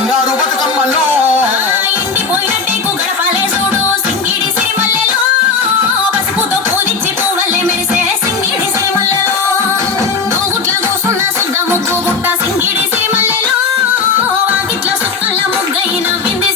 బంగారు బతుకమ్మలో ఎండిపోయినట్టేకు గడపాలే చూడు సింగిడి సిరిమల్లెలో పసుపుతో పూజించి పువ్వల్లే మెరిసే సింగిడి సిరిమల్లెలో నూగుట్ల కూసున్న సుద్ద ముగ్గు బుట్ట సింగిడి సిరిమల్లెలో వాకిట్ల సుక్కల ముగ్గైన వింది